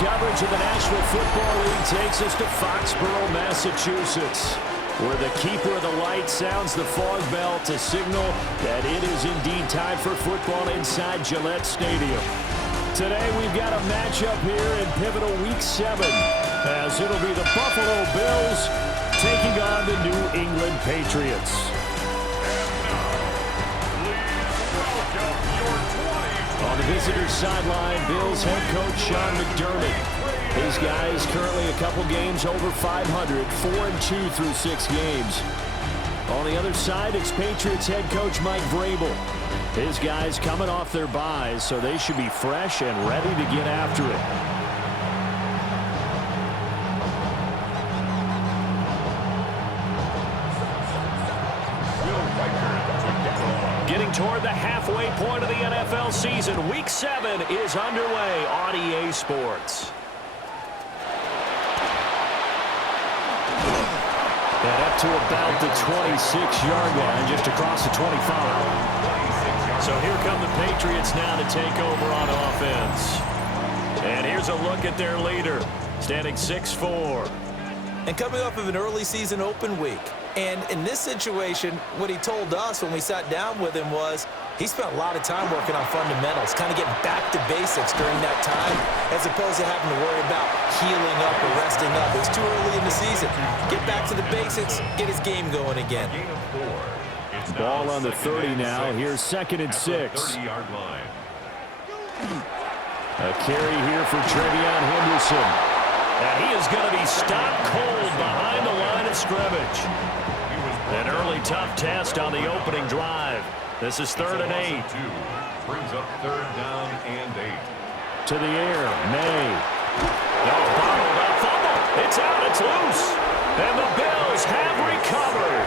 coverage of the National Football League takes us to Foxborough, Massachusetts, where the keeper of the light sounds the fog bell to signal that it is indeed time for football inside Gillette Stadium. Today we've got a matchup here in pivotal Week 7, as it'll be the Buffalo Bills taking on the New England Patriots. On the visitors' sideline, Bills head coach Sean McDermott. His guys currently a couple games over 500, 4-2 through 6 games. On the other side, it's Patriots head coach Mike Vrabel. His guys coming off their byes, so they should be fresh and ready to get after it. Getting toward the halfway point of the NFL season, Week 7 is underway on EA Sports. And up to about the 26-yard line, just across the 25. So here come the Patriots now to take over on offense. And here's a look at their leader, standing 6'4". And coming off of an early season open week. And in this situation, what he told us when we sat down with him was he spent a lot of time working on fundamentals, kind of getting back to basics during that time, as opposed to having to worry about healing up or resting up. It's too early in the season. Get back to the basics, get his game going again. Ball on the 30 now. Here's 2nd and 6. A carry here for Trevion Henderson. And he is going to be stopped cold behind the line of scrimmage. An early tough test on the opening drive. This is 3rd and 8. Brings up 3rd down and 8. To the air, May. No, bottled up, fumble. It's out, it's loose. And the Bills have recovered.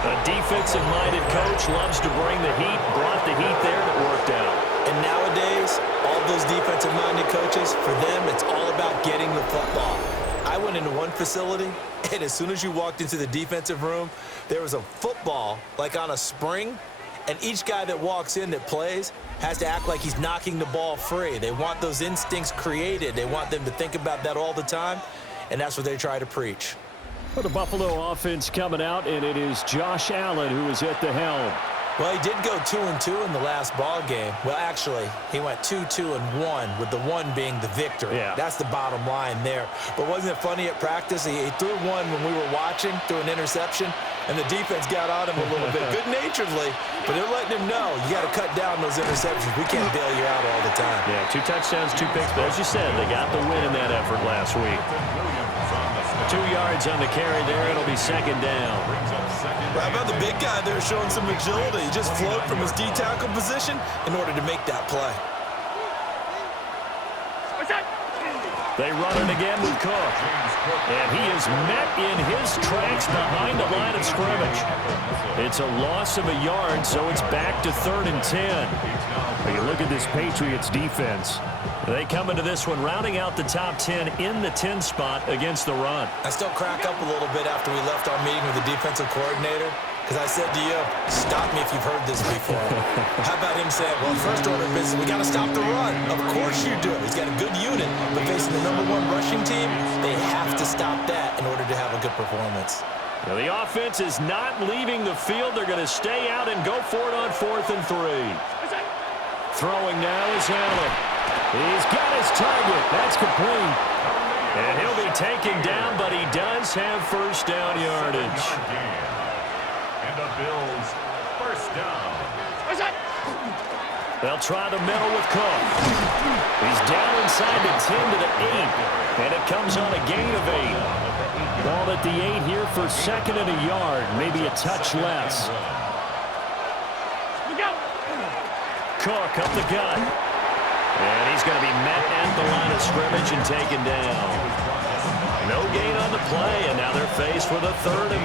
A defensive-minded coach loves to bring the heat, brought the heat there, and it worked out. And nowadays, all those defensive-minded coaches, for them, it's all about getting the football. I went into one facility, and as soon as you walked into the defensive room, there was a football, like on a spring, and each guy that walks in that plays has to act like he's knocking the ball free. They want those instincts created. They want them to think about that all the time, and that's what they try to preach. For the Buffalo offense coming out, and it is Josh Allen who is at the helm. Well, he did go 2-2 in the last ball game. Well, actually, he went 2-2-1, with the 1 being the victory. Yeah. That's the bottom line there. But wasn't it funny at practice? He threw one when we were watching, threw an interception, and the defense got on him a little bit, good-naturedly. But they're letting him know, you got to cut down those interceptions. We can't bail you out all the time. Yeah, 2 touchdowns, 2 picks. But as you said, they got the win in that effort last week. 2 yards on the carry there. It'll be 2nd down. How about the big guy there showing some agility? He just float from his D-tackle position in order to make that play. They run it again with Cook. And he is met in his tracks behind the line of scrimmage. It's a loss of a yard, so it's back to 3rd and 10. When you look at this Patriots defense, they come into this one rounding out the top 10 in the 10 spot against the run. I still crack up a little bit after we left our meeting with the defensive coordinator, because I said to you, stop me if you've heard this before. How about him saying, well, first order of business, we got to stop the run. Of course you do. He's got a good unit, but facing the #1 rushing team, they have to stop that in order to have a good performance. Now, the offense is not leaving the field. They're going to stay out and go for it on 4th and 3. Throwing now is Allen. He's got his target. That's complete. And he'll be taken down, but he does have first down yardage. And the Bills, first down. They'll try the middle with Cook. He's down inside the 10 to the 8. And it comes on a gain of 8. Ball at the 8 here for 2nd and a yard. Maybe a touch less. Cook up the gut. And he's going to be met at the line of scrimmage and taken down. No gain on the play, and now they're faced with a 3rd and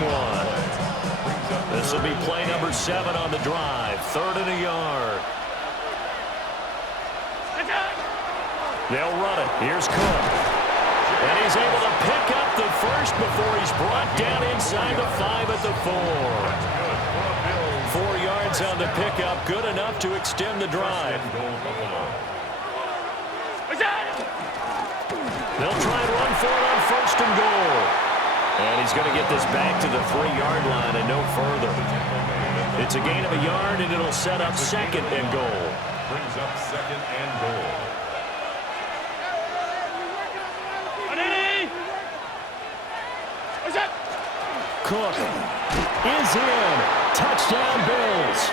1. This will be play number 7 on the drive. 3rd and a yard. They'll run it. Here's Cook. And he's able to pick up the first before he's brought down inside the 5 at the 4. 4 yards on the pickup, good enough to extend the drive. They'll try and run for it on 1st and goal. And he's going to get this back to the 3-yard line and no further. It's a gain of a yard, and it'll set up 2nd and goal. Brings up 2nd and goal. Cook is in. Touchdown, Bills.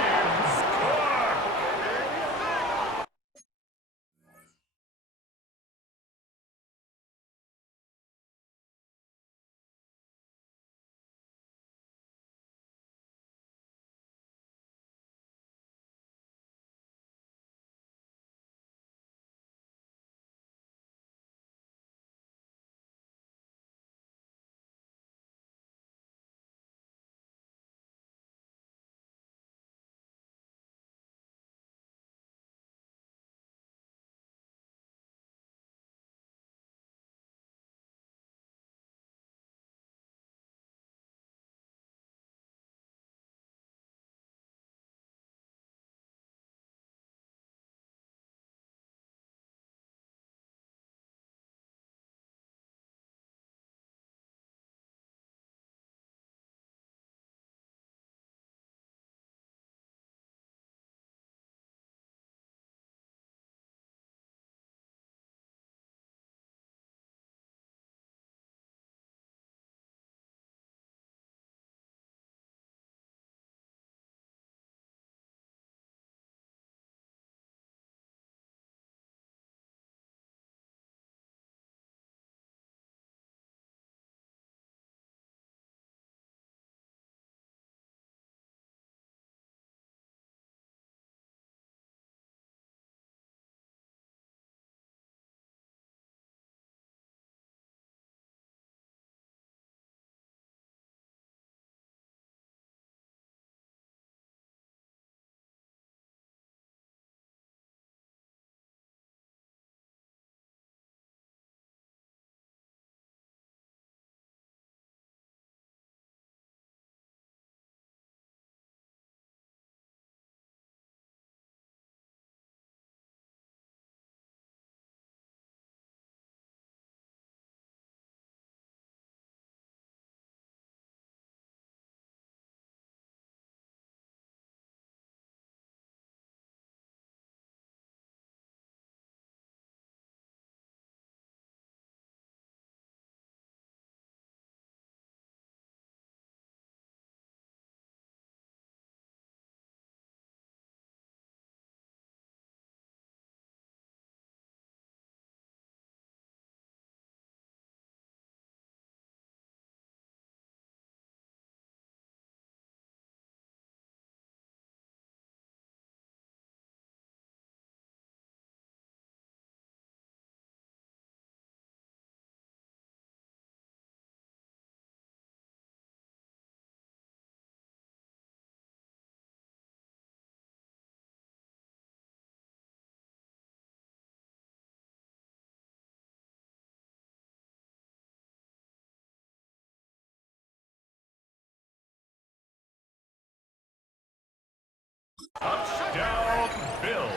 Touchdown, Bills.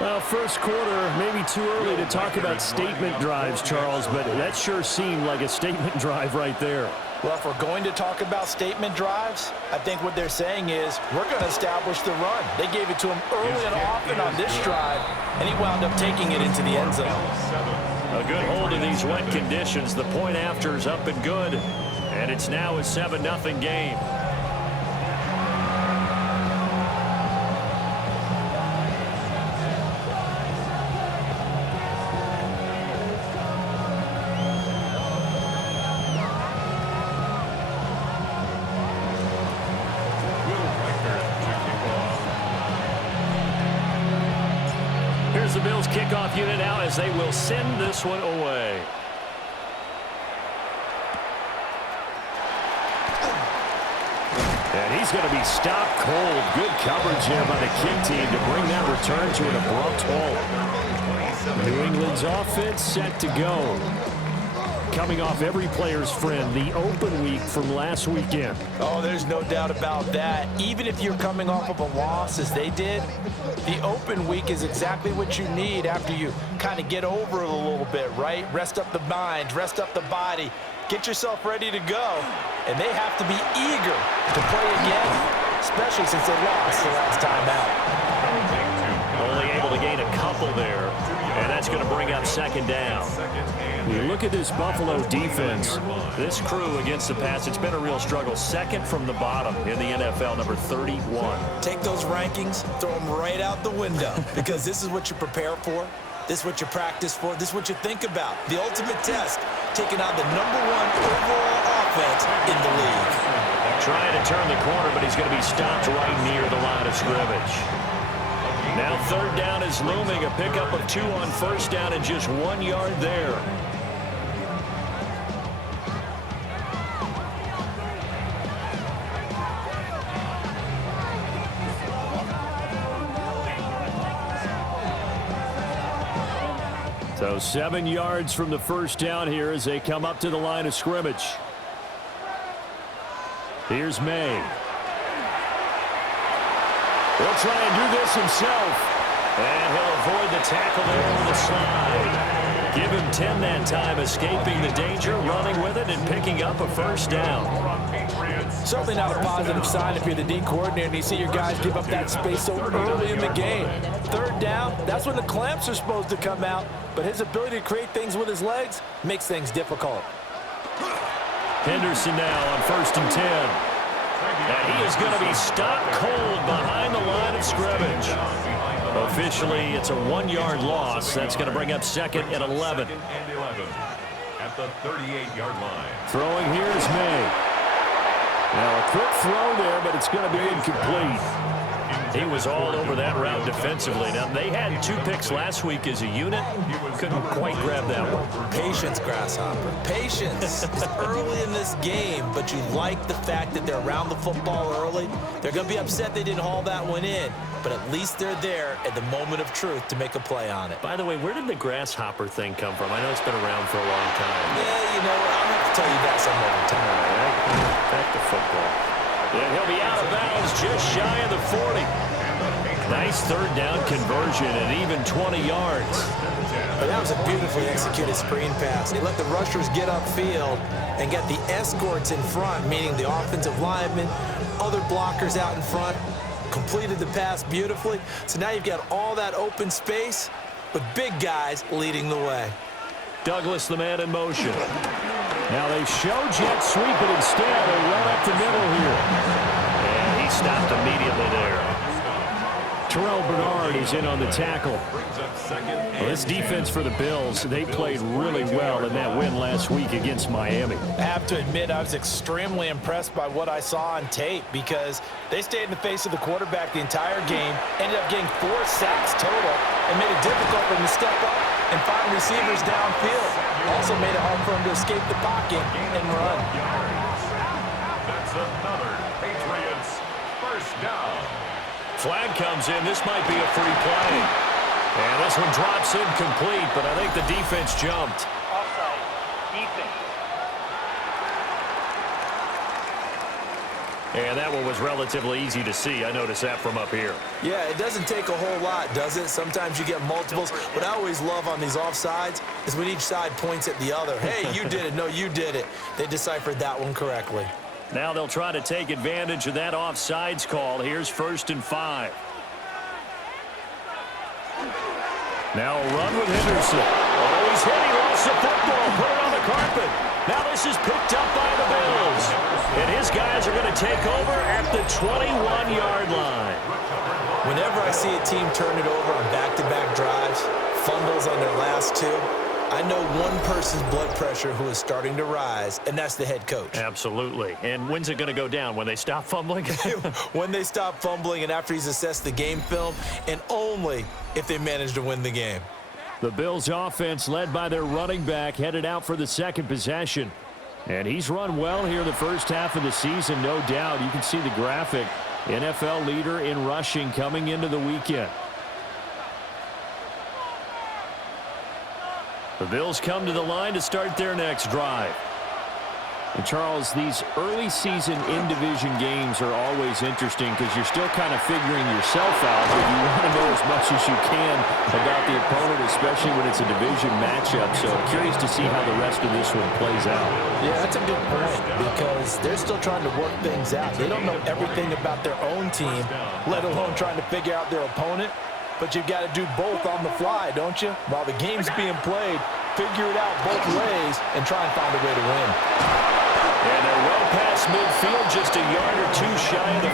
Well, first quarter, maybe too early to talk about statement drives, Charles, but that sure seemed like a statement drive right there. Well, if we're going to talk about statement drives, I think what they're saying is we're going to establish the run. They gave it to him early and often on this drive, and he wound up taking it into the end zone. A good hold in these wet conditions. The point after is up and good, and it's now a 7-0 game. Here's the Bills kickoff unit now as they will send this one away. And he's going to be stopped cold. Good coverage here by the kick team to bring that return to an abrupt halt. New England's offense set to go. coming off every player's friend, the open week from last weekend. Oh, there's no doubt about that. Even if you're coming off of a loss as they did, the open week is exactly what you need after you kind of get over it a little bit, right? Rest up the mind, rest up the body, get yourself ready to go. And they have to be eager to play again, especially since they lost the last time out. Only able to gain a couple there, and that's going to bring up second down. You look at this Buffalo defense, this crew against the pass, it's been a real struggle. Second from the bottom in the NFL, number 31. Take those rankings, throw them right out the window, because this is what you prepare for. This is what you practice for. This is what you think about. The ultimate test, taking out the #1 overall offense in the league. Trying to turn the corner, but he's going to be stopped right near the line of scrimmage. Now third down is looming, a pickup of 2 on first down and just 1 yard there. So 7 yards from the first down here as they come up to the line of scrimmage. Here's May. He'll try and do this himself. And he'll avoid the tackle there with a slide. Give him 10 that time, escaping the danger, running with it, and picking up a first down. Certainly not a positive sign if you're the D coordinator and you see your guys give up that space so early in the game. Third down, that's when the clamps are supposed to come out, but his ability to create things with his legs makes things difficult. Henderson now on 1st and 10. And he is going to be stopped cold behind the line of scrimmage. Officially, it's a 1-yard loss. That's going to bring up second and 11. At the 38-yard line. Throwing here is May. Now a quick throw there, but it's going to be incomplete. He was all over that route defensively. Now, they had 2 picks last week as a unit. Couldn't quite grab that one. Patience, Grasshopper. Patience. It's early in this game, but you like the fact that they're around the football early. They're going to be upset they didn't haul that one in, but at least they're there at the moment of truth to make a play on it. By the way, where did the grasshopper thing come from? I know it's been around for a long time. Yeah, you know what? I'll have to tell you that some other time. Back to football. And he'll be out of bounds just shy of the 40. Nice third down conversion and even 20 yards. But that was a beautifully executed screen pass. He let the rushers get upfield and got the escorts in front, meaning the offensive linemen, other blockers out in front, completed the pass beautifully. So now you've got all that open space with big guys leading the way. Douglas, the man in motion. Now they show jet sweep, but instead they run up the middle here. And he stopped immediately there. Terrell Bernard is in on the tackle. Well, this defense for the Bills, they played really well in that win last week against Miami. I have to admit, I was extremely impressed by what I saw on tape because they stayed in the face of the quarterback the entire game, ended up getting 4 sacks total, and made it difficult for him to step up and find receivers downfield. Also made it hard for him to escape the pocket and run. That's another Patriots first down. Flag comes in. This might be a free play. And this one drops incomplete, but I think the defense jumped. Offside. Defense. And that one was relatively easy to see. I noticed that from up here. Yeah, it doesn't take a whole lot, does it? Sometimes you get multiples. What I always love on these offsides is when each side points at the other. Hey, you did it. No, you did it. They deciphered that one correctly. Now they'll try to take advantage of that offsides call. Here's 1st and 5. Now a run with Henderson. Oh, he's hit. He lost the football. Put it on the carpet. Now this is picked up by the Bills. And his guys are going to take over at the 21-yard line. Whenever I see a team turn it over on back-to-back drives, fumbles on their last 2, I know one person's blood pressure who is starting to rise, and that's the head coach. Absolutely. And when's it going to go down? When they stop fumbling? When they stop fumbling and after he's assessed the game film, and only if they manage to win the game. The Bills offense led by their running back headed out for the second possession. And he's run well here the first half of the season, no doubt. You can see the graphic. NFL leader in rushing coming into the weekend. The Bills come to the line to start their next drive. And Charles, these early season in-division games are always interesting because you're still kind of figuring yourself out, but you want to know as much as you can about the opponent, especially when it's a division matchup. So curious to see how the rest of this one plays out. Yeah, that's a good point because they're still trying to work things out. They don't know everything about their own team, let alone trying to figure out their opponent. But you've got to do both on the fly, don't you? While the game's being played, figure it out both ways and try and find a way to win. And they're well past midfield, just a yard or two shy of the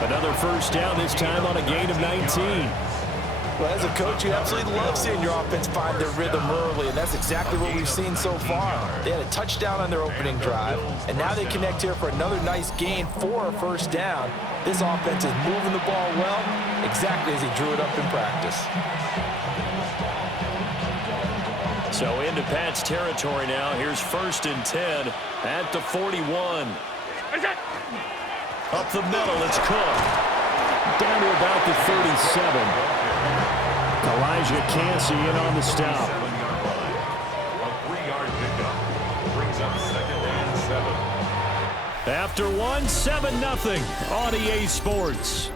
40. Another first down, this time on a gain of 19. Well, as a coach, you absolutely love seeing your offense find their rhythm early, and that's exactly what we've seen so far. They had a touchdown on their opening drive, and now they connect here for another nice gain for a first down. This offense is moving the ball well, exactly as he drew it up in practice. So into Pat's territory now. Here's 1st and 10 at the 41. Up the middle, it's Cook. Down to about the 37. Elijah Cansey in on the stop. 7-yard line. A 3-yard pickup. Brings up 2nd and 7. After 1, 7-0 on EA Sports.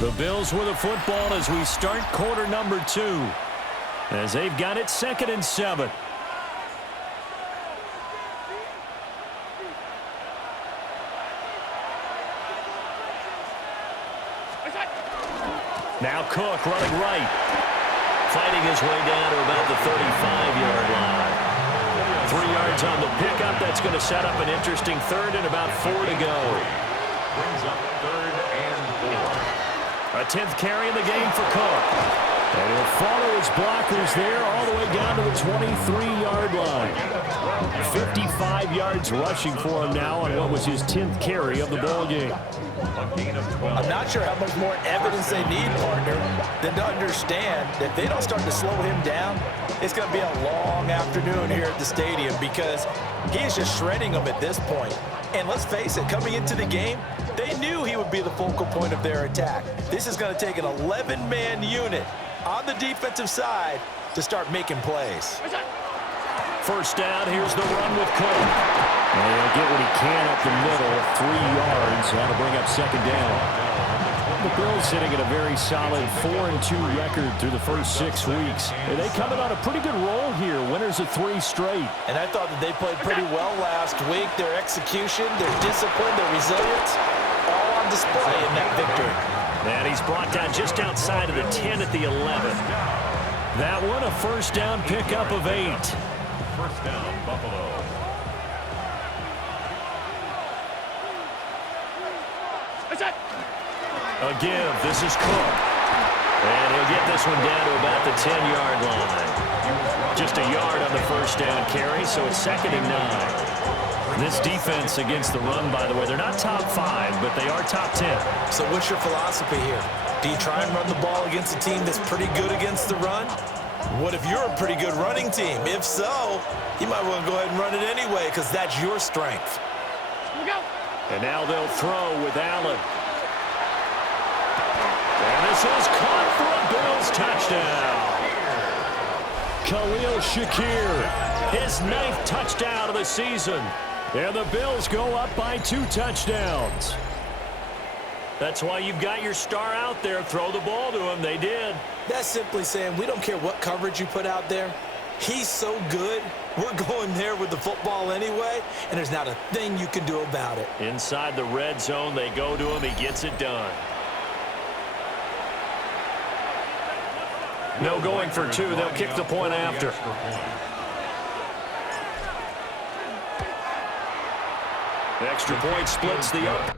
The Bills with the football as we start quarter number 2. As they've got it 2nd and 7. Now Cook running right. Fighting his way down to about the 35-yard line. 3 yards on the pickup. That's going to set up an interesting 3rd and about 4 to go. Brings up 3rd and 4. A 10th carry in the game for Cook. And he'll follow his blockers there all the way down to the 23-yard line. 55 yards rushing for him now on what was his 10th carry of the ball game. A gain of 12. I'm not sure how much more evidence they need, partner, than to understand that if they don't start to slow him down, it's going to be a long afternoon here at the stadium because he's just shredding them at this point. And let's face it, coming into the game, they knew he would be the focal point of their attack. This is going to take an 11-man unit on the defensive side to start making plays. First down, here's the run with Cook. And he'll get what he can up the middle, 3 yards. That'll bring up 2nd down. The Bills sitting at a very solid 4-2 record through the first 6 weeks. And they coming on a pretty good roll here, winners of 3 straight. And I thought that they played pretty well last week. Their execution, their discipline, their resilience, all on display in that victory. And he's brought down just outside of the 10 at the 11. That one a first down pickup of 8. First down, Buffalo. A give. This is Cook. And he'll get this one down to about the 10-yard line. Just a yard on the first down carry, so it's 2nd and 9. This defense against the run, by the way, they're not top 5, but they are top 10. So what's your philosophy here? Do you try and run the ball against a team that's pretty good against the run? What if you're a pretty good running team? If so, you might want to go ahead and run it anyway because that's your strength. And now they'll throw with Allen. And this is caught for a Bills touchdown. Khalil Shakir, his 9th touchdown of the season. And the Bills go up by 2 touchdowns. That's why you've got your star out there. Throw the ball to him. They did. That's simply saying we don't care what coverage you put out there. He's so good, we're going there with the football anyway, and there's not a thing you can do about it. Inside the red zone, they go to him. He gets it done. No going for 2. They'll kick the point after. The extra point splits the up.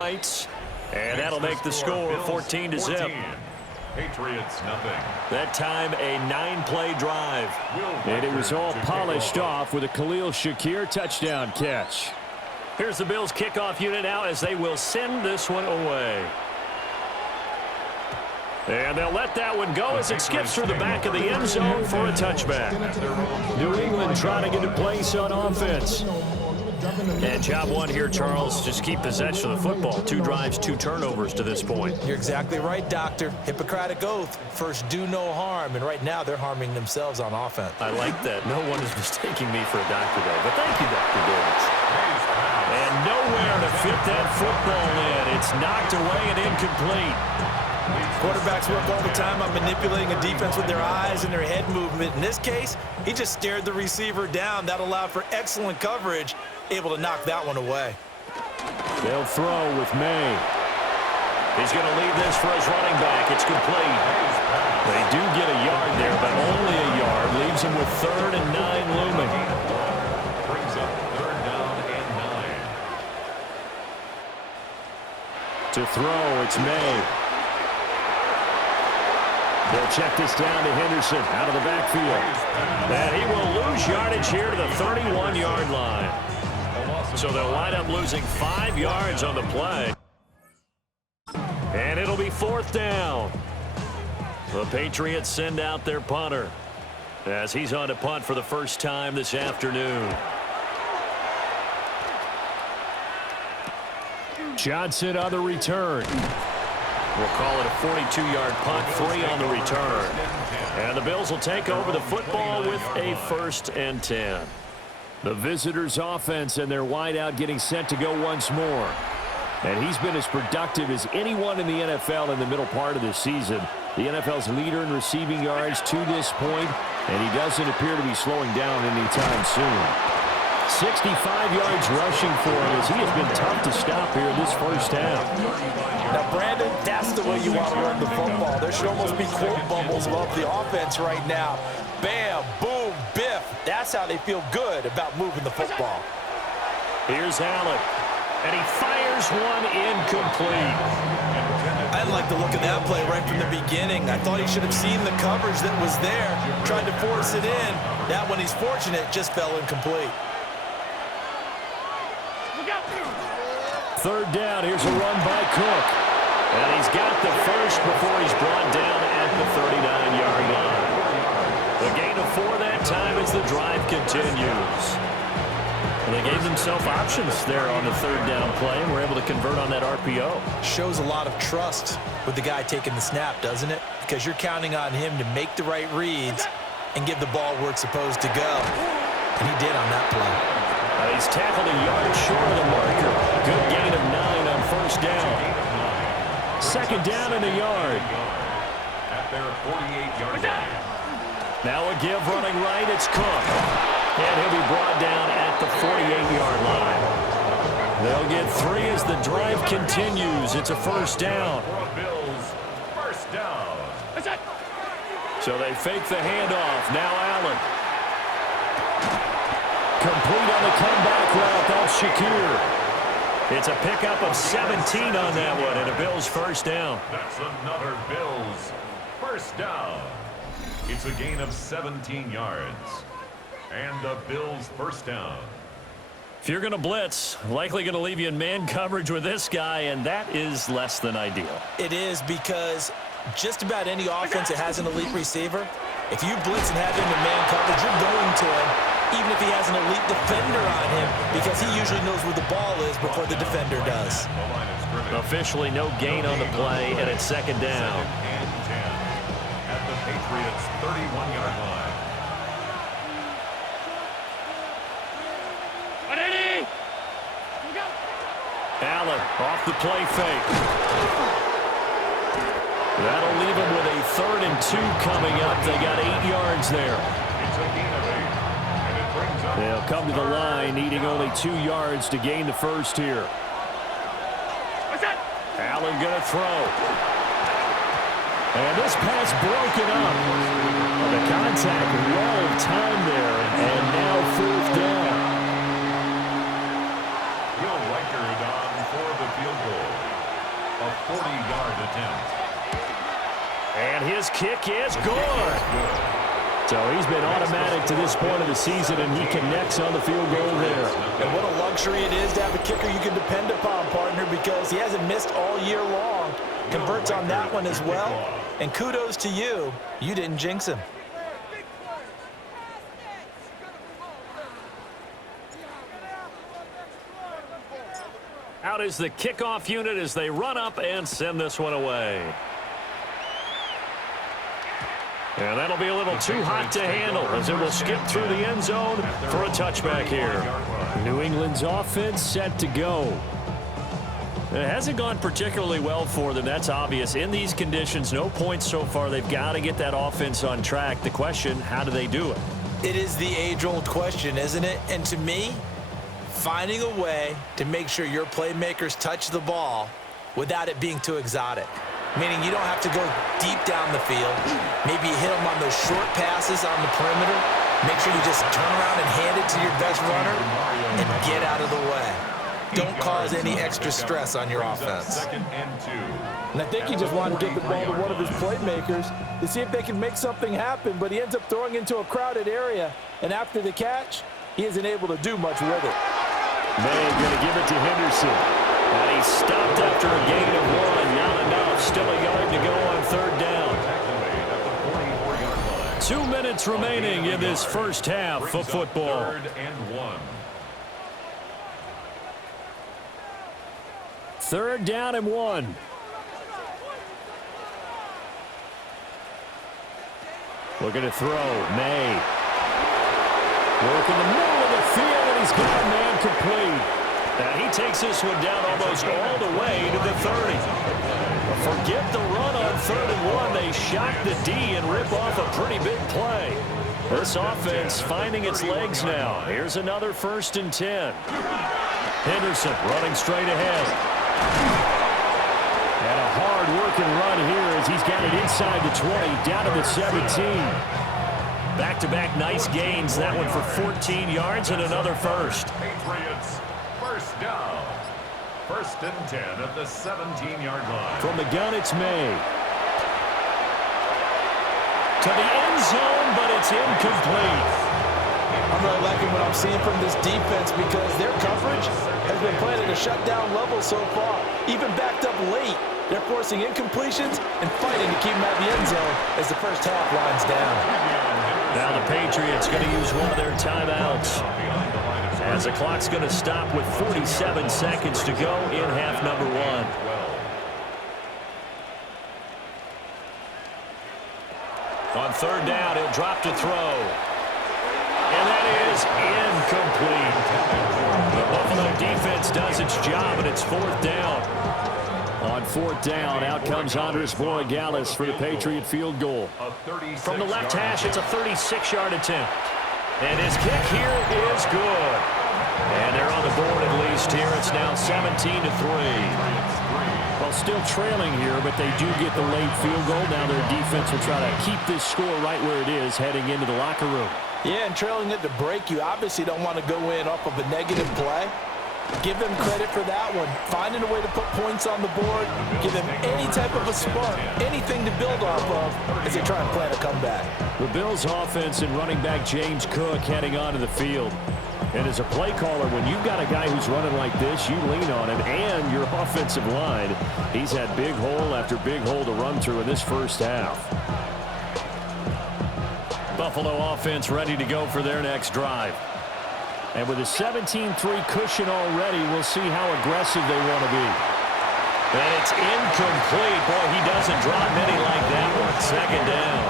And that'll make the score 14-0. Patriots nothing. That time a 9-play drive. And it was all polished off with a Khalil Shakir touchdown catch. Here's the Bills kickoff unit now as they will send this one away. And they'll let that one go as it skips through the back of the end zone for a touchback. New England trying to get a place on offense. And job one here, Charles, just keep possession of the football. 2 drives, 2 turnovers to this point. You're exactly right, Doctor. Hippocratic oath. First, do no harm. And right now, they're harming themselves on offense. I like that. No one is mistaking me for a doctor, though. But thank you, Dr. Davis. And nowhere to fit that football in. It's knocked away and incomplete. Quarterbacks work all the time on manipulating a defense with their eyes and their head movement. In this case, he just stared the receiver down. That allowed for excellent coverage, able to knock that one away. They'll throw with May. He's going to leave this for his running back. It's complete. They do get a yard there, but only a yard. Leaves him with 3rd and 9 looming. Brings up 3rd down and 9. To throw, it's May. They'll check this down to Henderson out of the backfield. And he will lose yardage here to the 31-yard line. So they'll wind up losing 5 yards on the play. And it'll be 4th down. The Patriots send out their punter as he's on to punt for the first time this afternoon. Johnson on the return. We'll call it a 42-yard punt, 3 on the return. And the Bills will take over the football with a 1st and 10. The visitors' offense and their wideout getting set to go once more. And he's been as productive as anyone in the NFL in the middle part of the season. The NFL's leader in receiving yards to this point, and he doesn't appear to be slowing down anytime soon. 65 yards rushing for him as he has been tough to stop here in this first half. Now, Brandon, that's the way you want to run the football. There should almost be quote bubbles above the offense right now. Bam, boom, biff. That's how they feel good about moving the football. Here's Allen, and he fires one incomplete. I didn't like the look of that play right from the beginning. I thought he should have seen the coverage that was there, tried to force it in. That one, he's fortunate, just fell incomplete. 3rd down, here's a run by Cook. And he's got the first before he's brought down at the 39-yard line. The gain of 4 that time as the drive continues. And they gave themselves options there on the 3rd down play and were able to convert on that RPO. Shows a lot of trust with the guy taking the snap, doesn't it? Because you're counting on him to make the right reads and give the ball where it's supposed to go. And he did on that play. He's tackled a yard short of the marker. Good gain of 9 on 1st down. 2nd down and a yard. At their 48-yard line. Now a give running right. It's Cook. And he'll be brought down at the 48-yard line. They'll get 3 as the drive continues. It's a 1st down. Bills, 1st down. So they fake the handoff. Now Allen. Complete on the comeback route. That's Shakir. It's a pickup of 17 on that one, and a Bills 1st down. That's another Bills 1st down. It's a gain of 17 yards. And the Bills 1st down. If you're going to blitz, likely going to leave you in man coverage with this guy, and that is less than ideal. It is, because just about any offense that has an elite receiver, if you blitz and have him in man coverage, you're going to him, even if he has an elite defender on him, because he usually knows where the ball is before the defender does. Officially no gain on the play, and it's 2nd down. 2nd and 10 at the Patriots' 31-yard line. Allen off the play fake. That'll leave him with a 3rd and 2 coming up. They got 8 yards there. It's a gain of 8. And it brings up. They'll come to the line, needing only 2 yards to gain the first here. Allen going to throw. And this pass broken up. The contact well timed there, and now 4th down. Will Reichard on for the field goal. kick is good. So he's been automatic to this point of the season, and he connects on the field goal there. And what a luxury it is to have a kicker you can depend upon, partner, because he hasn't missed all year long. Converts on that one as well. And kudos to you. You didn't jinx him. Out is the kickoff unit as they run up and send this one away. And that'll be a little too hot to handle as it will skip through the end zone for a touchback here. New England's offense set to go. It hasn't gone particularly well for them, that's obvious. In these conditions, no points so far. They've got to get that offense on track. The question, how do they do it? It is the age-old question, isn't it? And to me, finding a way to make sure your playmakers touch the ball without it being too exotic. Meaning you don't have to go deep down the field. Maybe you hit them on those short passes on the perimeter. Make sure you just turn around and hand it to your best runner and get out of the way. Don't cause any extra stress on your offense. And I think he just wanted to get the ball to one of his playmakers to see if they can make something happen, but he ends up throwing into a crowded area, and after the catch, he isn't able to do much with it. May going to give it to Henderson. And he stopped after a gain of 1. Not enough. Still a yard to go on third down. 2 minutes remaining in this first half of football. 3rd and 1. 3rd down and 1. Looking to throw. May. Work in the middle of the field, and he's got a man complete. And he takes this one down almost all the way to the 30. Forget the run on 3rd and 1. They shock the D and rip off a pretty big play. This offense finding its legs now. Here's another 1st and 10. Henderson running straight ahead. And a hard-working run here as he's got it inside the 20, down to the 17. Back-to-back nice gains. That one for 14 yards and another first. Patriots, 1st down. 1st and 10 at the 17-yard line. From the gun, it's May. To the end zone, but it's incomplete. I'm really liking what I'm seeing from this defense because their coverage has been playing at a shutdown level so far. Even backed up late, they're forcing incompletions and fighting to keep them at the end zone as the first half winds down. Now the Patriots going to use one of their timeouts as the clock's going to stop with 47 seconds to go in half number 1. On 3rd down, he'll drop to throw. And that is incomplete. The Buffalo defense does its job, and it's 4th down. On 4th down, out comes Andres Borregales for the Patriot field goal. From the left hash, it's a 36-yard attempt. And his kick here is good. And they're on the board at least here. It's now 17-3. Well, still trailing here, but they do get the late field goal. Now their defense will try to keep this score right where it is heading into the locker room. Yeah, and trailing at the break, you obviously don't want to go in off of a negative play. Give them credit for that one. Finding a way to put points on the board. Give them any type of a spark, anything to build off of as they try and plan a comeback. The Bills' offense and running back James Cook heading onto the field. And as a play caller, when you've got a guy who's running like this, you lean on him and your offensive line. He's had big hole after big hole to run through in this first half. Buffalo offense ready to go for their next drive. And with a 17-3 cushion already, we'll see how aggressive they want to be. And it's incomplete. Boy, he doesn't drop many like that one. 2nd down.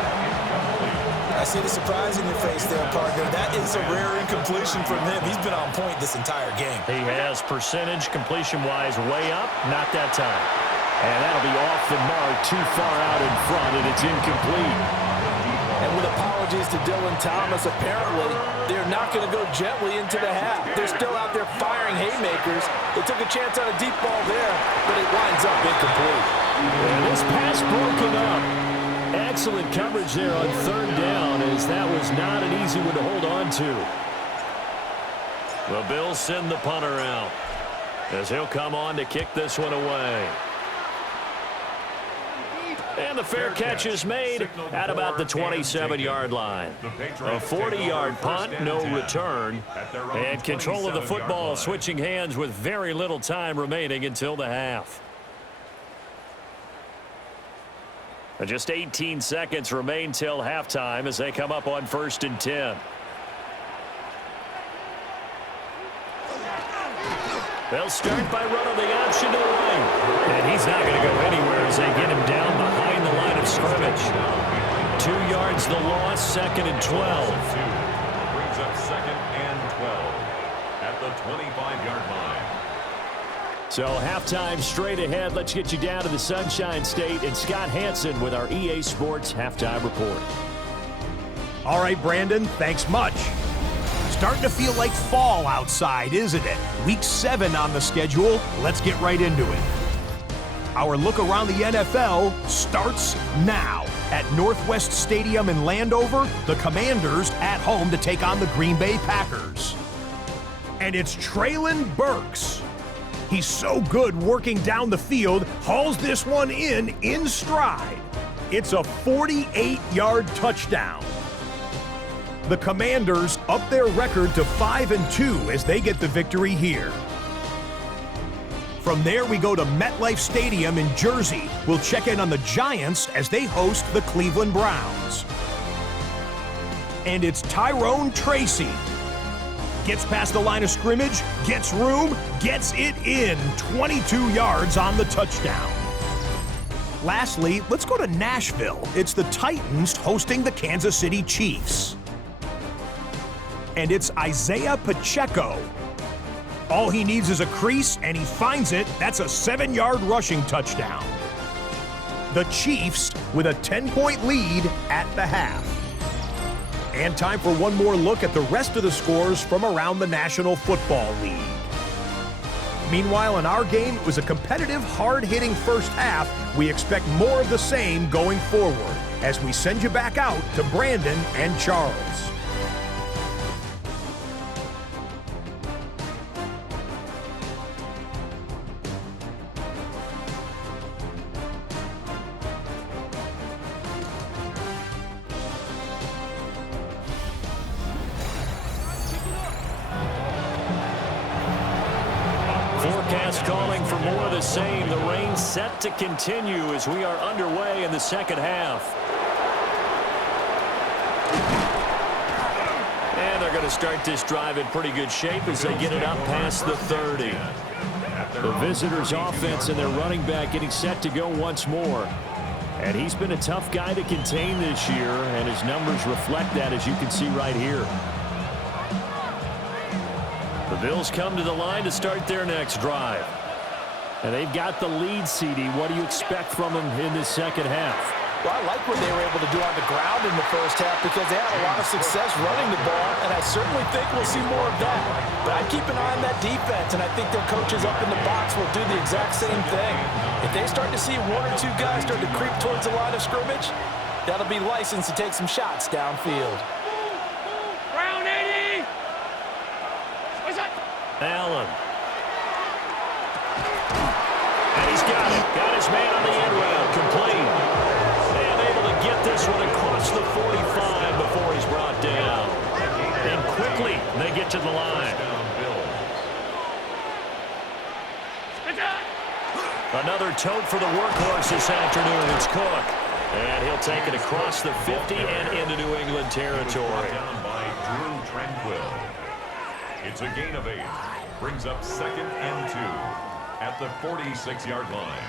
I see the surprise in your face there, partner. That is a rare incompletion from him. He's been on point this entire game. He has percentage completion-wise way up. Not that time. And that'll be off the mark, too far out in front, and it's incomplete. And with apologies to Dylan Thomas, apparently they're not going to go gently into the half. They're still out there firing haymakers. They took a chance on a deep ball there, but it winds up incomplete. And this pass broken up. Excellent coverage there on 3rd down, as that was not an easy one to hold on to. The Bills send the punter out as he'll come on to kick this one away. And the fair catch is made at about the 27-yard line. A 40-yard punt, no return. And control of the football switching hands with very little time remaining until the half. Just 18 seconds remain till halftime as they come up on 1st and 10. They'll start by running the option to the right. And he's not going to go anywhere as they get him down behind the line of scrimmage. 2 yards the loss, 2nd and 12. Brings up 2nd and 12 at the 25-yard line. So halftime straight ahead. Let's get you down to the Sunshine State and Scott Hansen with our EA Sports Halftime Report. All right, Brandon, thanks much. Starting to feel like fall outside, isn't it? Week 7 on the schedule. Let's get right into it. Our look around the NFL starts now. At Northwest Stadium in Landover, the Commanders at home to take on the Green Bay Packers. And it's Treylon Burks. He's so good working down the field, hauls this one in stride. It's a 48-yard touchdown. The Commanders up their record to 5-2 as they get the victory here. From there, we go to MetLife Stadium in Jersey. We'll check in on the Giants as they host the Cleveland Browns. And it's Tyrone Tracy. Gets past the line of scrimmage, gets room, gets it in. 22 yards on the touchdown. Lastly, let's go to Nashville. It's the Titans hosting the Kansas City Chiefs. And it's Isaiah Pacheco. All he needs is a crease, and he finds it. That's a 7-yard rushing touchdown. The Chiefs with a 10-point lead at the half. And time for one more look at the rest of the scores from around the National Football League. Meanwhile, in our game, it was a competitive, hard-hitting first half. We expect more of the same going forward as we send you back out to Brandon and Charles. Forecast calling for more of the same. The rain set to continue as we are underway in the second half. And they're going to start this drive in pretty good shape as they get it up past the 30. The visitors' offense and their running back getting set to go once more. And he's been a tough guy to contain this year, and his numbers reflect that, as you can see right here. The Bills come to the line to start their next drive. And they've got the lead, CD. What do you expect from them in this second half? Well, I like what they were able to do on the ground in the first half because they had a lot of success running the ball, and I certainly think we'll see more of that. But I keep an eye on that defense, and I think their coaches up in the box will do the exact same thing. If they start to see 1 or 2 guys start to creep towards the line of scrimmage, that'll be licensed to take some shots downfield. Allen. And he's got it. Got his man on the end route. Complete. And able to get this one across the 45 before he's brought down. And quickly, they get to the line. Another tote for the workhorse this afternoon. It's Cook. And he'll take it across the 50 and into New England territory. Down by Drew Tranquill. It's a gain of 8. Brings up 2nd and 2 at the 46-yard line.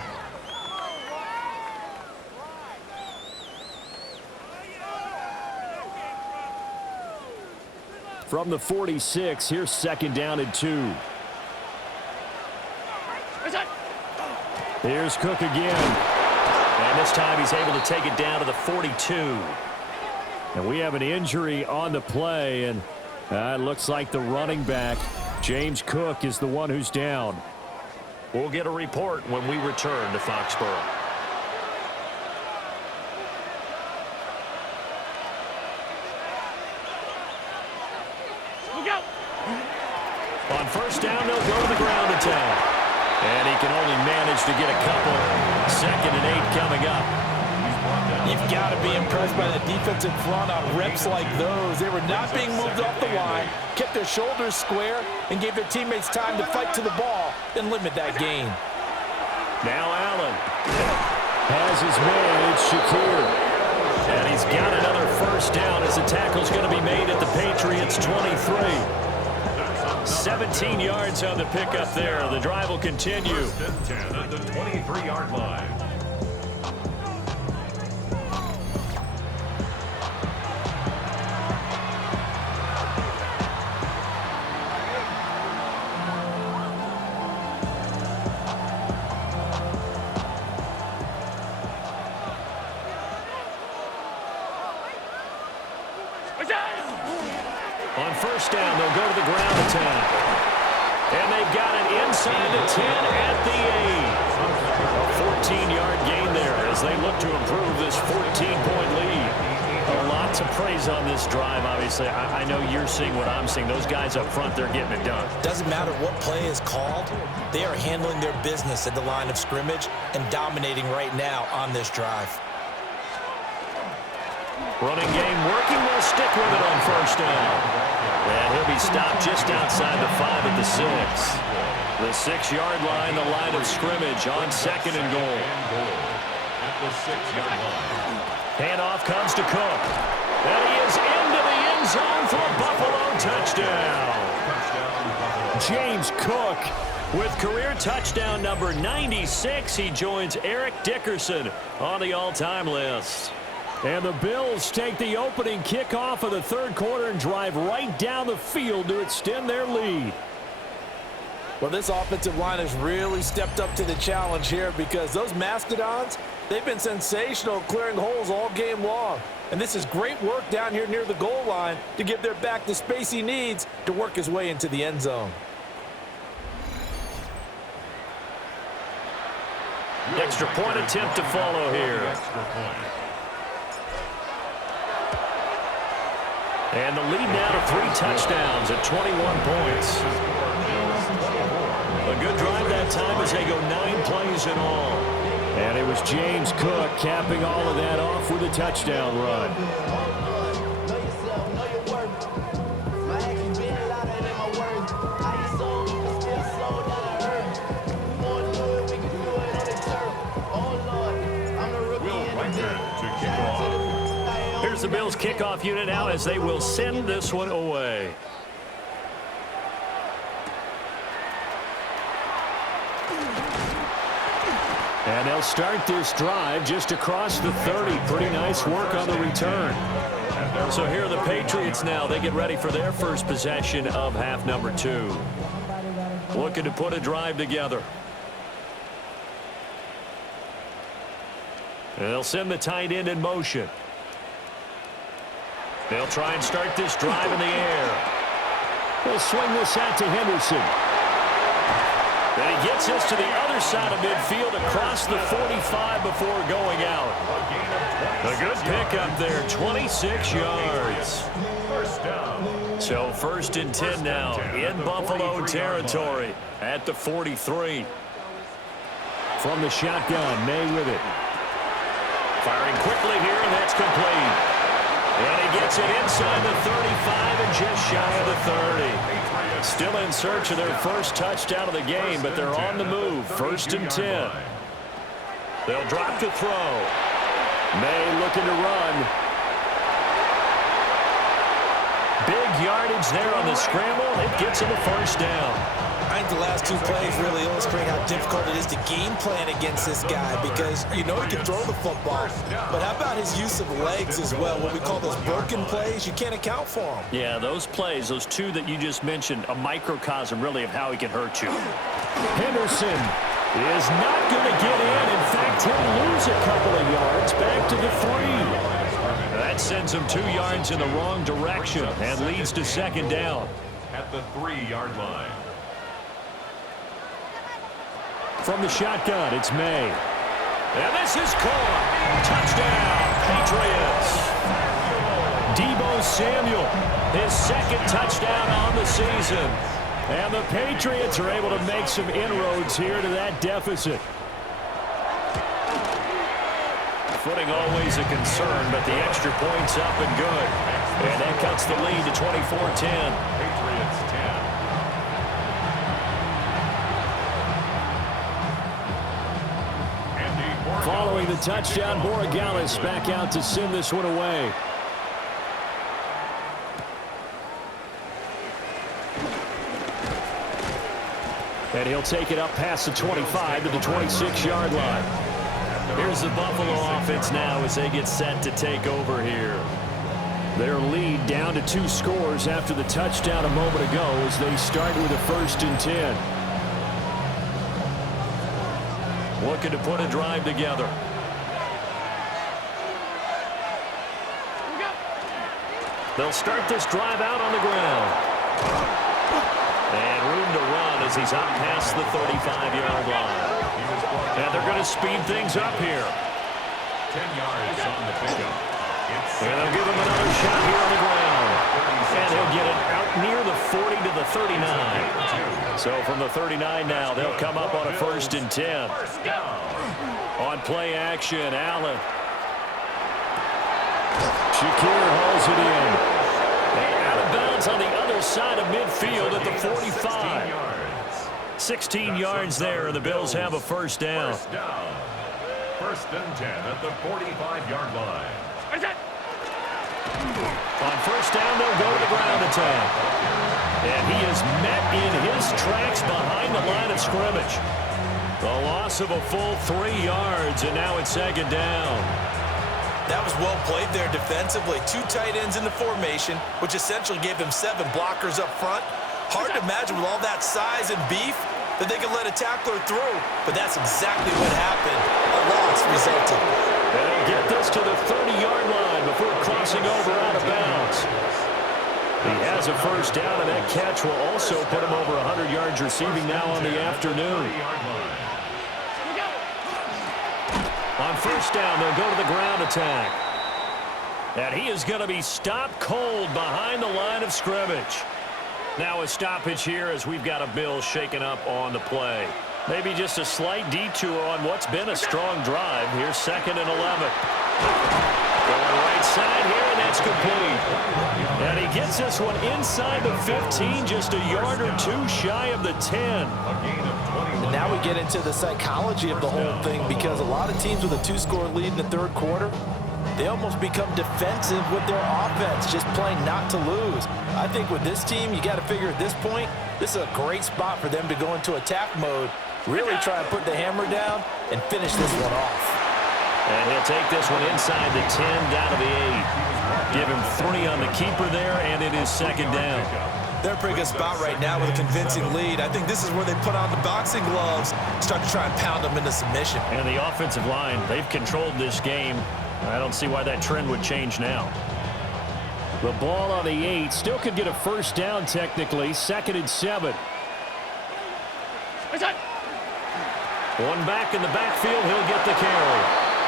From the 46, here's 2nd down and 2. Here's Cook again. And this time he's able to take it down to the 42. And we have an injury on the play, and it looks like the running back, James Cook, is the one who's down. We'll get a report when we return to Foxborough. On first down, they'll go to the ground attack. And he can only manage to get a couple. 2nd and 8 coming up. You've got to be impressed by the defensive front on reps like those. They were not being moved off the line, kept their shoulders square, and gave their teammates time to fight to the ball and limit that gain. Now Allen has his man. It's Shakir. And he's got another first down as the tackle's going to be made at the Patriots' 23. 17 yards on the pickup there. The drive will continue. 10 at the 23-yard line. On first down, they'll go to the ground attack. And they've got it inside the 10 at the 8. A 14-yard gain there as they look to improve this 14-point lead. A lot to praise on this drive, obviously. I know you're seeing what I'm seeing. Those guys up front, they're getting it done. Doesn't matter what play is called. They are handling their business at the line of scrimmage and dominating right now on this drive. Running game working. They'll stick with it on first down. And he'll be stopped just outside the 5 at the 6. The 6-yard line, the line of scrimmage on second and goal. At the 6-yard line. Handoff comes to Cook. And he is into the end zone for a Buffalo touchdown. James Cook with career touchdown number 96. He joins Eric Dickerson on the all-time list. And the Bills take the opening kickoff of the third quarter and drive right down the field to extend their lead. Well, this offensive line has really stepped up to the challenge here because those Mastodons, they've been sensational clearing holes all game long. And this is great work down here near the goal line to give their back the space he needs to work his way into the end zone. Extra point attempt to follow here. And the lead now to 3 touchdowns at 21 points. A good drive that time as they go 9 plays in all. And it was James Cook capping all of that off with a touchdown run. Here's the Bills kickoff unit now as they will send this one away. And they'll start this drive just across the 30. Pretty nice work on the return. So here are the Patriots now. They get ready for their first possession of half number 2. Looking to put a drive together. And they'll send the tight end in motion. They'll try and start this drive in the air. They'll swing this out to Henderson. And he gets this to the other side of midfield across the 45 before going out. A good pickup there, 26 yards. So first and 10 now in Buffalo territory at the 43. From the shotgun, May with it. Firing quickly here, and that's complete. And he gets it inside the 35 and just shy of the 30. Still in search of their first touchdown of the game, but they're on the move. First and 10. They'll drop to throw. May looking to run. Big yardage there on the scramble. It gets him a first down. I think the last 2 plays really illustrate how difficult it is to game plan against this guy because you know he can throw the football. But how about his use of legs as well? What we call those broken plays, you can't account for them. Yeah, those plays, those 2 that you just mentioned, a microcosm really of how he can hurt you. Henderson is not going to get in. In fact, he'll lose a couple of yards back to the 3. That sends him 2 yards in the wrong direction and leads to second down. At the 3-yard line. From the shotgun, it's May. And this is caught. Touchdown, Patriots. Deebo Samuel, his second touchdown on the season. And the Patriots are able to make some inroads here to that deficit. Footing always a concern, but the extra point's up and good. And that cuts the lead to 24-10. Patriots 10. Following the touchdown, Borregales back out to send this one away. And he'll take it up past the 25 to the 26-yard line. Here's the Buffalo offense now as they get set to take over here. Their lead down to 2 scores after the touchdown a moment ago as they start with a 1st and 10. Looking to put a drive together. They'll start this drive out on the ground. And room to run as he's out past the 35-yard line. And they're going to speed things up here. 10 yards on the pickup. And they'll give him another shot here on the ground. And he'll get it out near the 40 to the 39. So from the 39 now, they'll come up on a 1st and 10. On play action, Allen. Shakir hauls it in. And out of bounds on the other side of midfield at the 45. 16 yards there, and the Bills have a 1st down. 1st and 10 at the 45-yard line. On 1st down, they'll go to the ground attack. And he is met in his tracks behind the line of scrimmage. The loss of a full 3 yards, and now it's 2nd down. That was well played there defensively. 2 tight ends in the formation, which essentially gave them 7 blockers up front. Hard to imagine with all that size and beef that they could let a tackler through, but that's exactly what happened. A loss resulted. And they'll get this to the 30-yard line before crossing over out of bounds. He has a 1st down, and that catch will also put him over 100 yards receiving now on the afternoon. On 1st down, they'll go to the ground attack. And he is going to be stopped cold behind the line of scrimmage. Now a stoppage here as we've got a Bill shaken up on the play. Maybe just a slight detour on what's been a strong drive. Here's 2nd and 11. Going right side here, and that's complete. And he gets this one inside the 15, just a yard or 2 shy of the 10. And now we get into the psychology of the whole thing, because a lot of teams with a 2-score lead in the 3rd quarter, they almost become defensive with their offense, just playing not to lose. I think with this team, you got to figure at this point, this is a great spot for them to go into attack mode, really try and put the hammer down and finish this one off. And he'll take this one inside the 10, down to the 8. Give him 3 on the keeper there, and it is 2nd down. They're in a pretty good spot right now with a convincing lead. I think this is where they put on the boxing gloves, start to try and pound them into submission. And the offensive line, they've controlled this game. I don't see why that trend would change now. The ball on the 8 still could get a 1st down technically. 2nd and 7. One back in the backfield. He'll get the carry.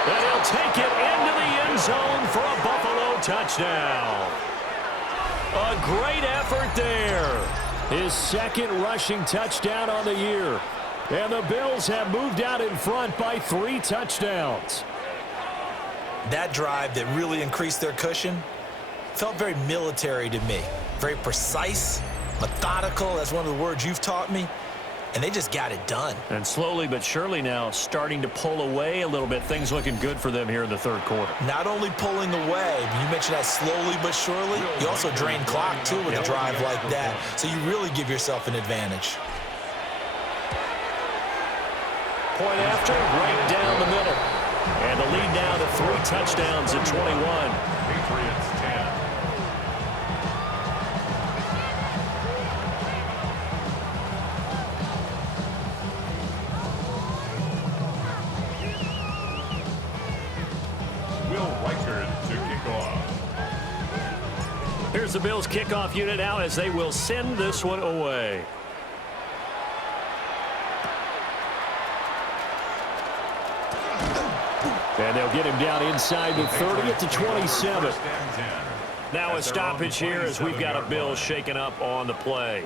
And he'll take it into the end zone for a Buffalo touchdown. A great effort there. His 2nd rushing touchdown on the year. And the Bills have moved out in front by 3 touchdowns. That drive that really increased their cushion felt very military to me. Very precise, methodical. That's one of the words you've taught me. And they just got it done. And slowly but surely now starting to pull away a little bit. Things looking good for them here in the 3rd quarter. Not only pulling away, you mentioned that slowly but surely, you also drain clock too with a drive like that. So you really give yourself an advantage. Point after, right down the middle. And the lead now to 3 touchdowns at 21. Patriots 10. Here's the Bills kickoff unit now as they will send this one away. And they'll get him down inside the 30 at the 27. Now a stoppage here as we've got a Bills shaken up on the play.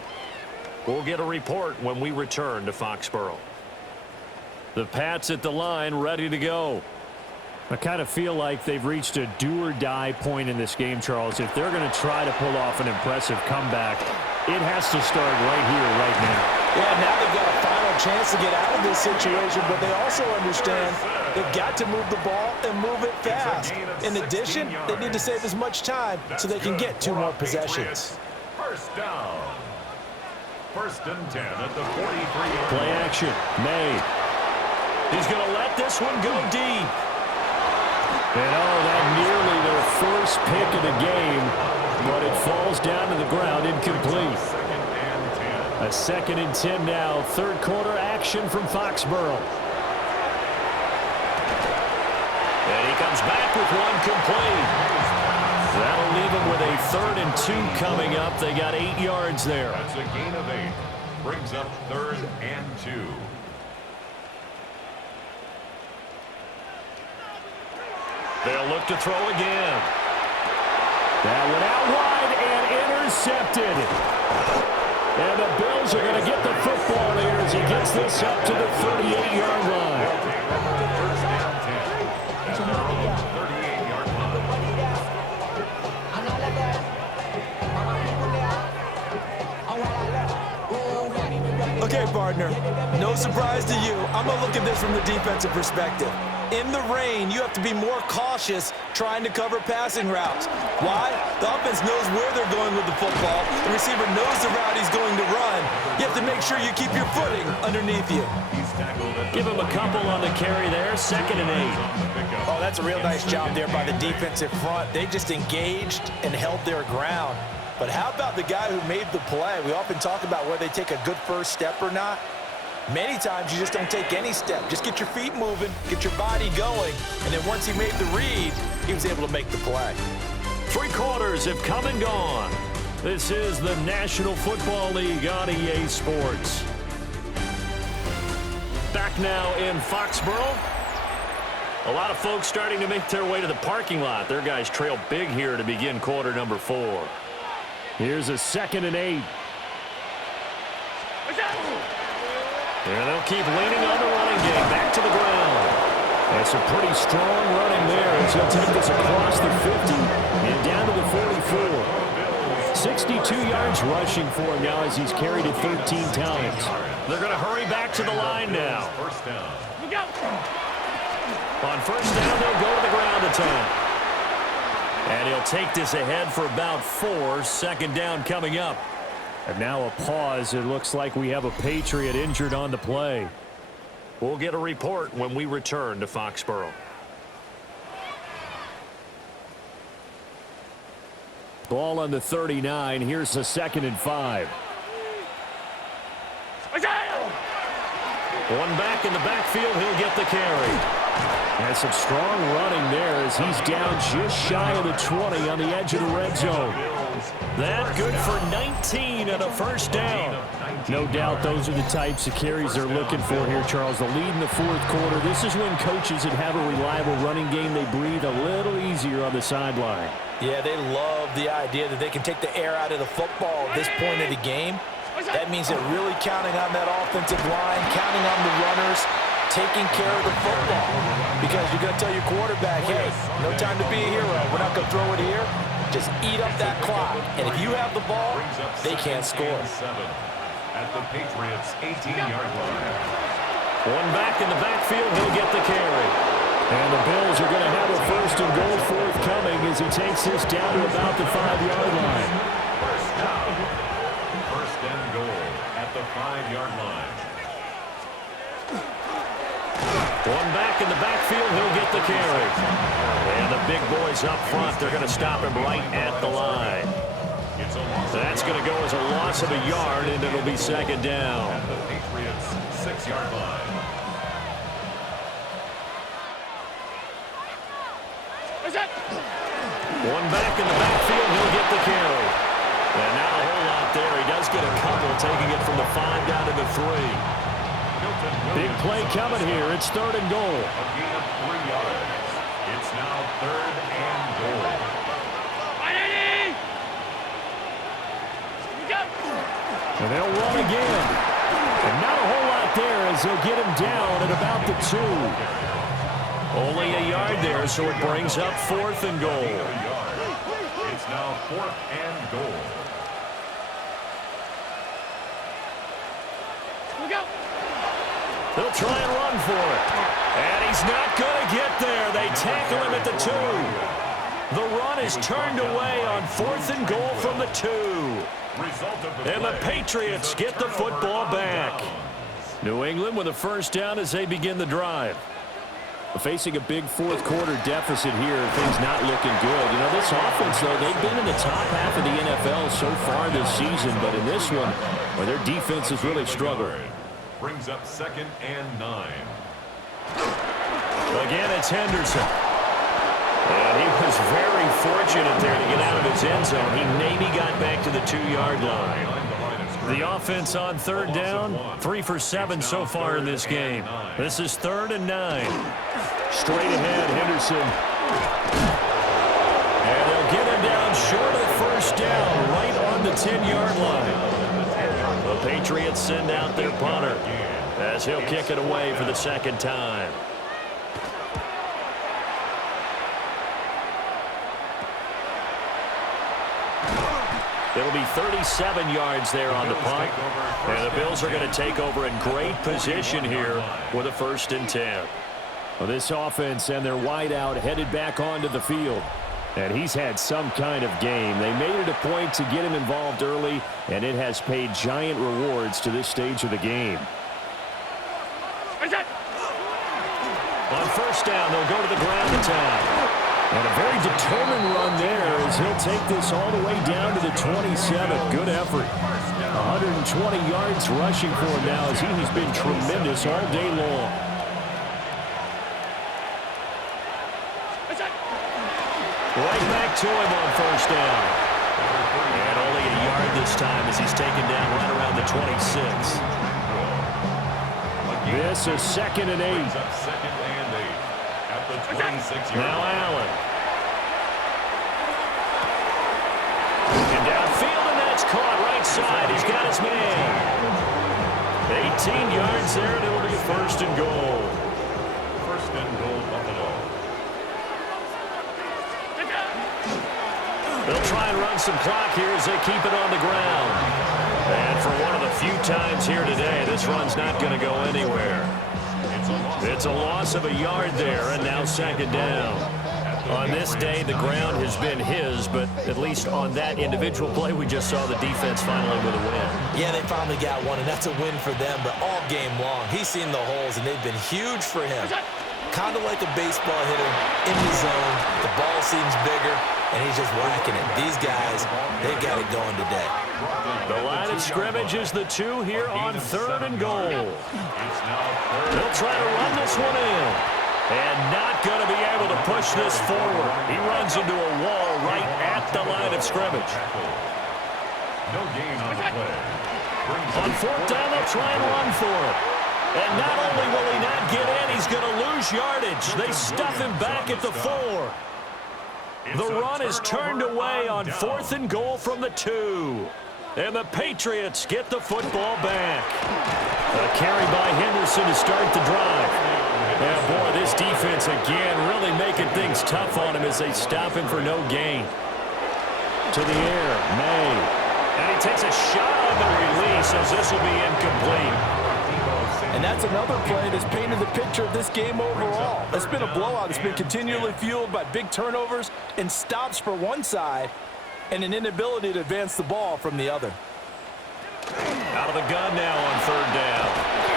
We'll get a report when we return to Foxborough. The Pats at the line ready to go. I kind of feel like they've reached a do-or-die point in this game, Charles. If they're going to try to pull off an impressive comeback, it has to start right here, right now. Yeah, now they've got a final chance to get out of this situation, but they also understand they've got to move the ball and move it fast. In addition, they need to save as much time so they can get 2 more possessions. First down. First and 10 at the 43. Play action. May. He's going to let this one go deep. And that nearly their first pick of the game, but it falls down to the ground incomplete. A 2nd and 10 now. 3rd quarter action from Foxborough. And he comes back with one complete. That'll leave him with a 3rd and 2 coming up. They got 8 yards there. That's a gain of 8. Brings up 3rd and 2. They'll look to throw again. That went out wide and intercepted. And the Bills are going to get the football here as he gets this up to the 38-yard line. First down 10. At their own 38-yard line. Okay, partner, no surprise to you. I'm going to look at this from the defensive perspective. In the rain, you have to be more cautious trying to cover passing routes. Why? The offense knows where they're going with the football. The receiver knows the route he's going to run. You have to make sure you keep your footing underneath you. Give him a couple on the carry there. 2nd and 8. Oh, that's a real nice job there by the defensive front. They just engaged and held their ground. But how about the guy who made the play? We often talk about whether they take a good first step or not. Many times you just don't take any step. Just get your feet moving, get your body going, and then once he made the read, he was able to make the play. 3 quarters have come and gone. This is the National Football League on EA Sports. Back now in Foxborough. A lot of folks starting to make their way to the parking lot. Their guys trail big here to begin quarter number 4. Here's a 2nd and 8. And they'll keep leaning on the running game. Back to the ground. That's a pretty strong running there as he'll take this across the 50 and down to the 44. 62 yards rushing for him now as he's carried it 13 times. They're going to hurry back to the line now. First down. On first down, they'll go to the ground attack. And he'll take this ahead for about 4. 2nd down coming up. And now a pause. It looks like we have a Patriot injured on the play. We'll get a report when we return to Foxborough. Ball on the 39. Here's a 2nd and 5. One back in the backfield. He'll get the carry. And some strong running there as he's down just shy of the 20 on the edge of the red zone. That good for 19 and a first down. No doubt those are the types of carries they're looking for here, Charles. The lead in the 4th quarter. This is when coaches that have a reliable running game, they breathe a little easier on the sideline. Yeah, they love the idea that they can take the air out of the football at this point of the game. That means they're really counting on that offensive line, counting on the runners, taking care of the football. Because you're going to tell your quarterback, hey, no time to be a hero. We're not going to throw it here. Just eat up that clock. And if you have the ball, they can't score. At the Patriots' 18-yard line. One back in the backfield, he'll get the carry. And the Bills are going to have a 1st and goal forthcoming as he takes this down to about the 5-yard line. First down. 1st and goal at the 5-yard line. One back in the backfield, he'll get the carry. And the big boys up front, they're going to stop him right at the line. That's going to go as a loss of a yard, and it'll be 2nd down. At the Patriots' 6-yard line. One back in the backfield, he'll get the carry. And not a whole lot there. He does get a couple, taking it from the 5 down to the 3. Big play coming here. It's 3rd and goal. A gain of 3 yards. It's now 3rd and goal. And they'll run again. And not a whole lot there as they'll get him down at about the 2. Only a yard there, so it brings up 4th and goal. It's now 4th and goal. They'll try and run for it. And he's not going to get there. They tackle him at the 2. The run is turned away on 4th and goal from the 2. And the Patriots get the football back. New England with a first down as they begin the drive. Facing a big fourth quarter deficit here, things not looking good. You know, this offense, though, they've been in the top half of the NFL so far this season, but in this one, where their defense has really struggled. Brings up 2nd and 9. Again, it's Henderson. And he was very fortunate there to get out of his end zone. He maybe got back to the 2-yard line. The offense on 3rd down, 3 for 7 so far in this game. This is 3rd and 9. Straight ahead, Henderson. And they'll get him down short of first down, right on the 10-yard line. The Patriots send out their punter as he'll kick it away for the 2nd time. It'll be 37 yards there on the punt. And the Bills are going to take over in great position here with a 1st and 10. Well, this offense and their wideout headed back onto the field. And he's had some kind of game. They made it a point to get him involved early, and it has paid giant rewards to this stage of the game. On first down, they'll go to the ground attack. And a very determined run there as he'll take this all the way down to the 27. Good effort. 120 yards rushing for him now as he's been tremendous all day long. Right back to him on first down. And only a yard this time as he's taken down right around the 26. This is 2nd and 8. 2nd and 8 at the 26-yard line. Now Allen. And downfield, and that's caught right side. He's got his man. 18 yards there, and it'll be 1st and goal. 1st and goal, Buffalo. They'll try and run some clock here as they keep it on the ground. And for one of the few times here today, this run's not going to go anywhere. It's a loss of a yard there, and now 2nd down. On this day, the ground has been his, but at least on that individual play, we just saw the defense finally with a win. Yeah, they finally got one, and that's a win for them, but all game long, he's seen the holes, and they've been huge for him. Kind of like a baseball hitter in the zone. The ball seems bigger, and he's just whacking it. These guys, they've got it going today. The line of scrimmage is the 2 here on 3rd and goal. They'll try to run this one in. And not going to be able to push this forward. He runs into a wall right at the line of scrimmage. No gain on the play. On 4th down, they'll try and run for it. And not only will he not get in, he's going to lose yardage. They stuff him back at the 4. The run is turned away on 4th and goal from the 2. And the Patriots get the football back. A carry by Henderson to start the drive. Yeah, boy, this defense again really making things tough on him as they stop him for no gain. To the air, May. And he takes a shot on the release as this will be incomplete. And that's another play that's painted the picture of this game overall. It's been a blowout. It's been continually fueled by big turnovers and stops for one side and an inability to advance the ball from the other. Out of the gun now on 3rd down.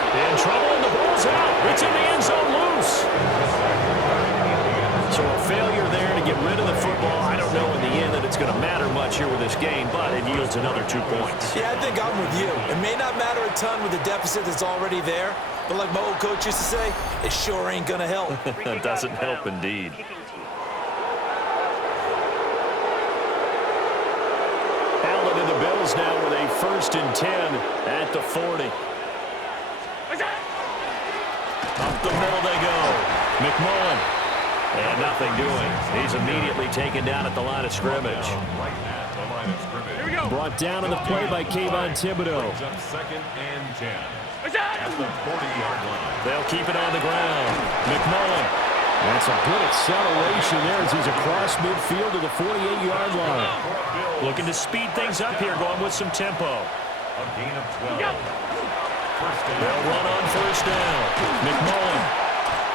In trouble, and the ball's out. It's in the end zone loose. So a failure there to get rid of the football. I don't know in the end that it's going to matter much here with this game, but it yields another 2 points. Yeah, I think I'm with you. It may not matter a ton with the deficit that's already there, but like my old coach used to say, it sure ain't going to help. It doesn't help indeed. Allen and the Bills now with a 1st and 10 at the 40. Up the middle they go. McMullen. And nothing doing. He's immediately taken down at the line of scrimmage. Here we go. Brought down on the play by Kayvon Thibodeau. 2nd and 10 at the 40-yard line. They'll keep it on the ground. McMullen. That's a good acceleration there as he's across midfield to the 48-yard line. Looking to speed things up here, going with some tempo. A gain of 12. They'll run on first down. McMullen.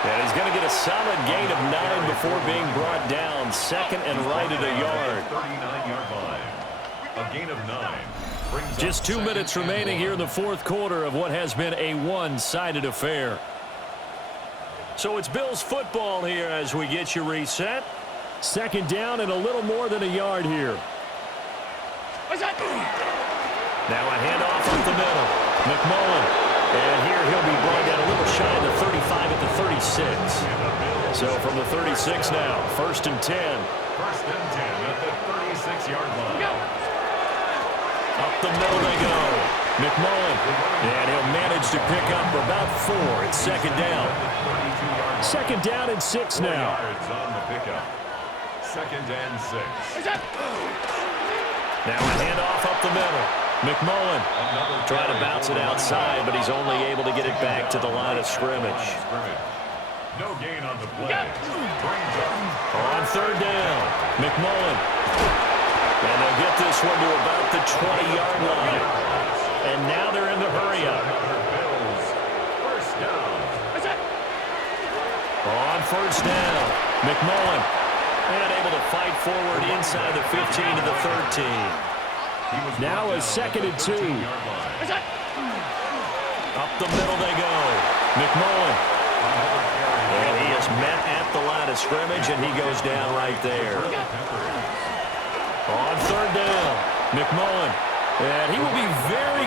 And he's going to get a solid gain of 9 before being brought down. Second and right at a yard. 39-yard line. A gain of 9. Just 2 minutes remaining here in the fourth quarter of what has been a one-sided affair. So it's Bills football here as we get you reset. Second down and a little more than a yard here. Now a handoff up the middle. McMullen. And here he'll be brought down a little shy of the 35 at the 36. So from the 36 now, first and 10. First and 10 at the 36-yard line. Up the middle they go. McMullen. And he'll manage to pick up about 4. It's second down. Second down and 6 now. 4 yards on the pickup. Second and 6. Now a handoff up the middle. McMullen trying to bounce it outside, but he's only able to get it back to the line of scrimmage. No gain on the play. Brings up On third down, McMullen. And they'll get this one to about the 20-yard line. And now they're in the hurry-up. Bills. First down. On first down, McMullen. And able to fight forward inside the 15 to the 13. Now a second and 2. Up the middle they go. McMullen. And he is met at the line of scrimmage, and he goes down right there. On third down, McMullen. And he will be very